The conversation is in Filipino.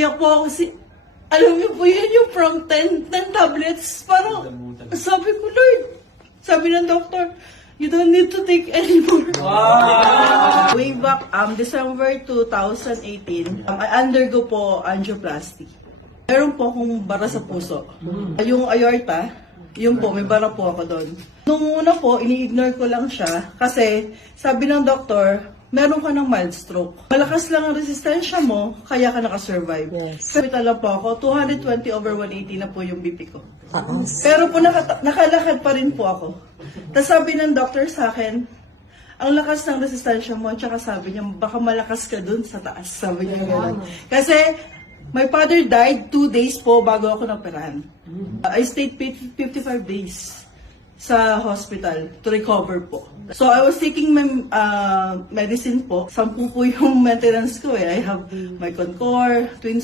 umiyak po ako kasi, alam niyo po yun yung from 10 tablets. Parang, sabi ko, Lord, sabi ng doctor, you don't need to take anymore. Wow! Way back, December 2018, I undergo po angioplasty. Meron po akong bara sa puso. Yung aorta, yun po, may bara po ako doon. Nung una po, ini-ignore ko lang siya kasi sabi ng doktor, meron ka ng mild stroke. Malakas lang ang resistensya mo, kaya ka nakasurvive. Yes. Sa hospital lang po ako, 220/180 na po yung BP ko. Pero po nakalakad pa rin po ako. Tapos sabi ng doctor sa akin, ang lakas ng resistensya mo, tsaka sabi niya, baka malakas ka dun sa taas. Sabi niya gano'n. Kasi my father died 2 days po bago ako naperahan. I stayed 55 days sa hospital to recover po. So I was taking my medicine po. 10 po yung maintenance ko eh. I have my Concor, Twin